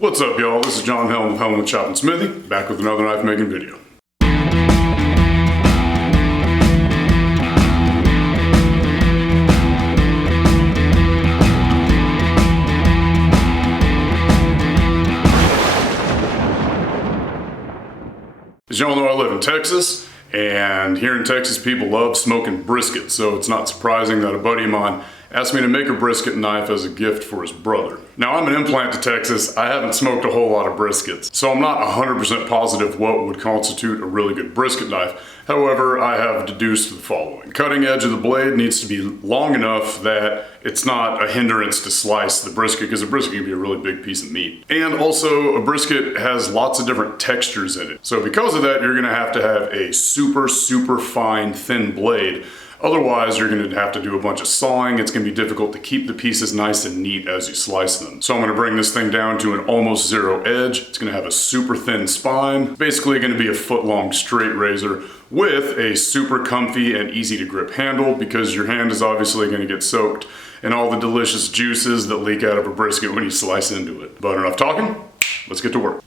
What's up, y'all? This is John Helm of Helm, Woodshop, and Smithy, back with another knife making video. As y'all know, I live in Texas, and here in Texas, people love smoking brisket, so it's not surprising that a buddy of mine asked me to make a brisket knife as a gift for his brother. Now, I'm an implant to Texas. I haven't smoked a whole lot of briskets, so I'm not 100% positive what would constitute a really good brisket knife. However, I have deduced the following. Cutting edge of the blade needs to be long enough that it's not a hindrance to slice the brisket, because a brisket can be a really big piece of meat. And also, a brisket has lots of different textures in it. So because of that, you're gonna have to have a super fine, thin blade. Otherwise, you're going to have to do a bunch of sawing. It's going to be difficult to keep the pieces nice and neat as you slice them. So I'm going to bring this thing down to an almost zero edge. It's going to have a super thin spine. Basically going to be a foot-long straight razor with a super comfy and easy to grip handle, because your hand is obviously going to get soaked in all the delicious juices that leak out of a brisket when you slice into it. But enough talking, let's get to work.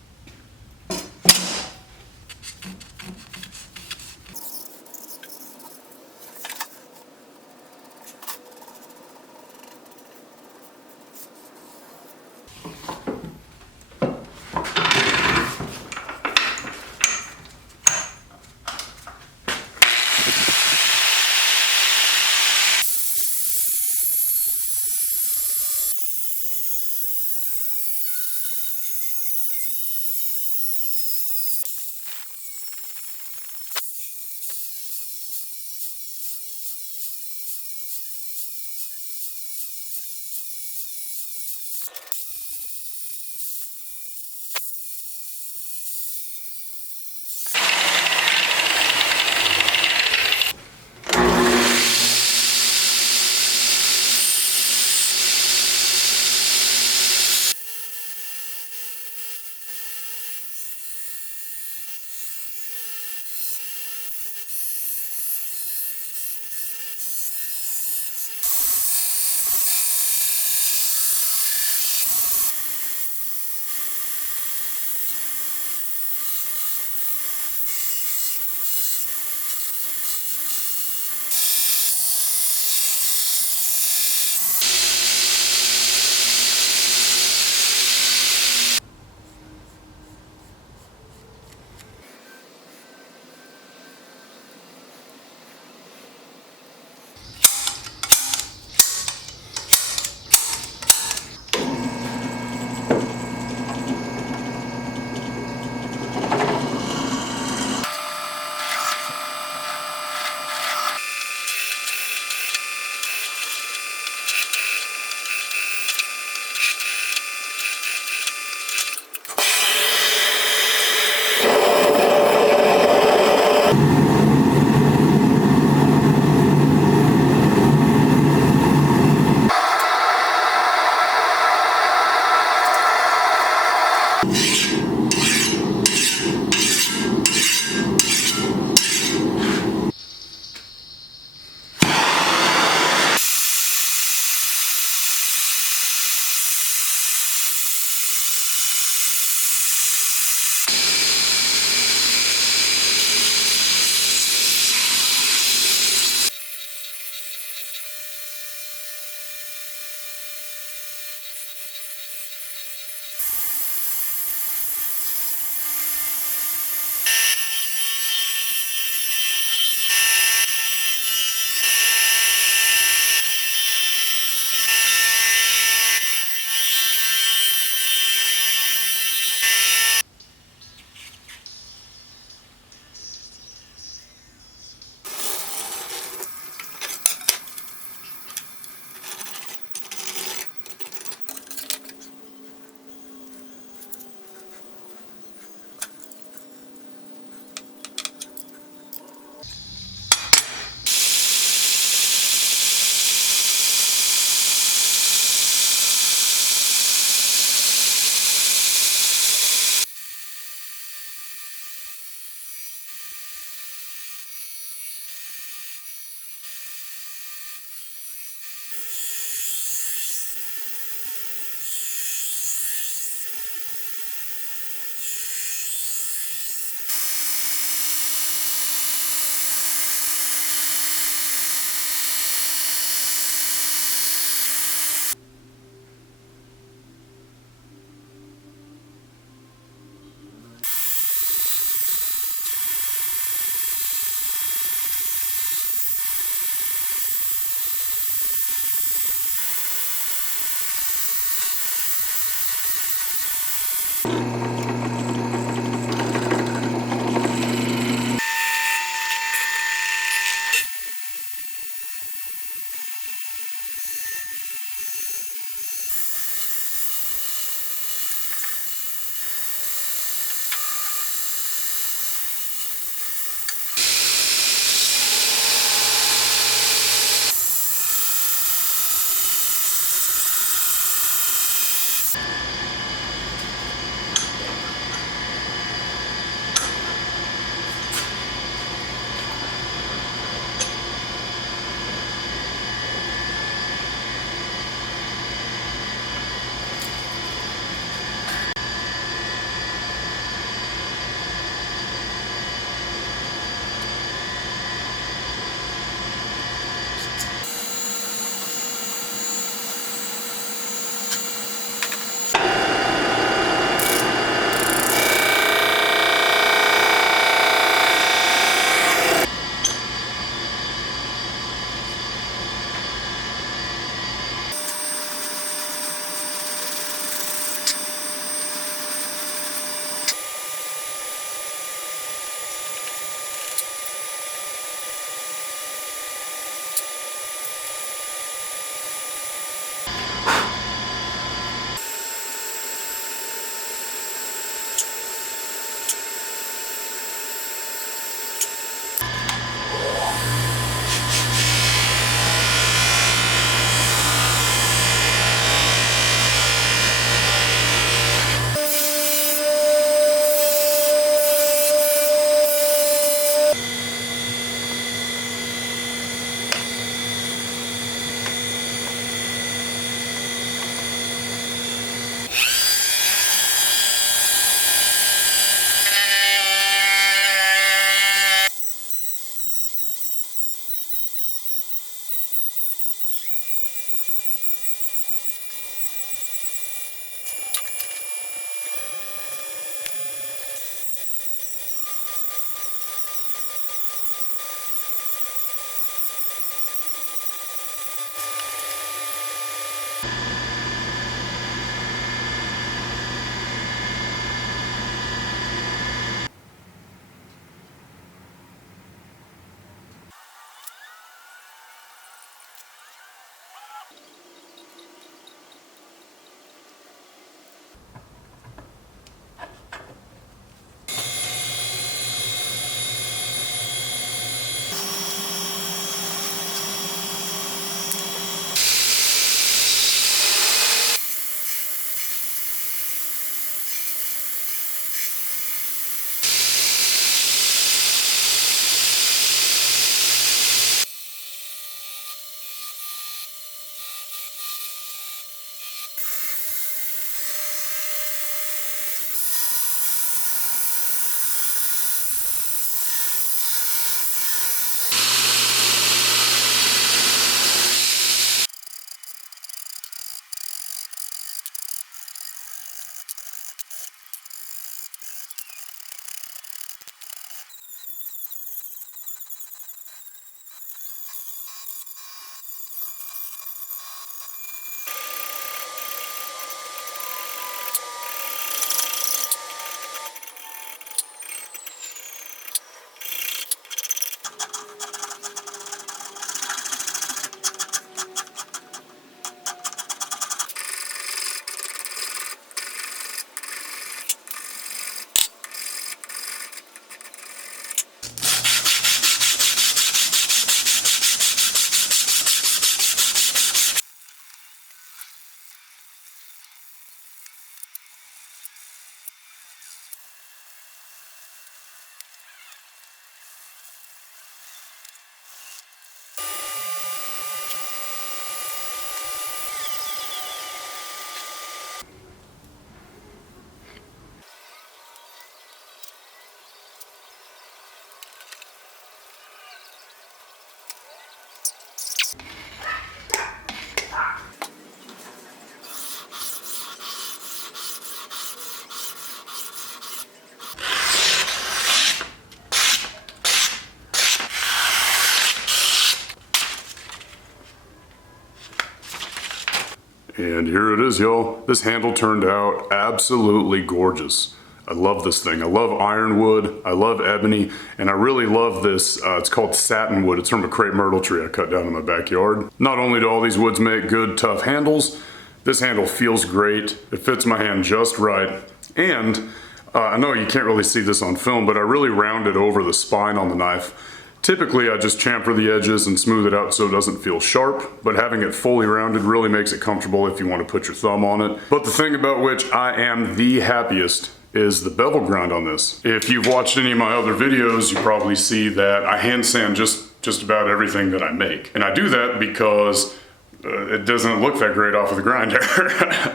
And here it is, y'all. This handle turned out absolutely gorgeous. I love this thing. I love ironwood, I love ebony, and I really love this, it's called satinwood. It's from a crepe myrtle tree I cut down in my backyard. Not only do all these woods make good, tough handles, this handle feels great. It fits my hand just right. And I know you can't really see this on film, but I really rounded over the spine on the knife. Typically, I just chamfer the edges and smooth it out so it doesn't feel sharp, but having it fully rounded really makes it comfortable if you want to put your thumb on it. But the thing about which I am the happiest is the bevel grind on this. If you've watched any of my other videos, you probably see that I hand sand just about everything that I make. And I do that because it doesn't look that great off of the grinder.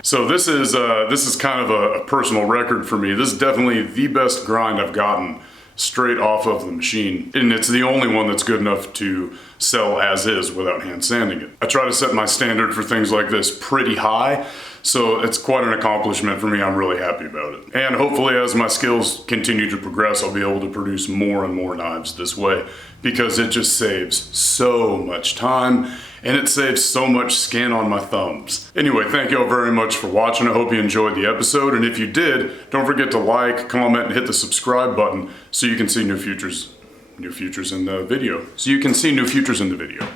So this is kind of a personal record for me. This is definitely the best grind I've gotten straight off of the machine. And it's the only one that's good enough to sell as is without hand sanding it. I try to set my standard for things like this pretty high, so it's quite an accomplishment for me. I'm really happy about it. And hopefully as my skills continue to progress, I'll be able to produce more and more knives this way, because it just saves so much time and it saves so much skin on my thumbs. Anyway, thank you all very much for watching. I hope you enjoyed the episode, and if you did, don't forget to like, comment, and hit the subscribe button so you can see new features in the video.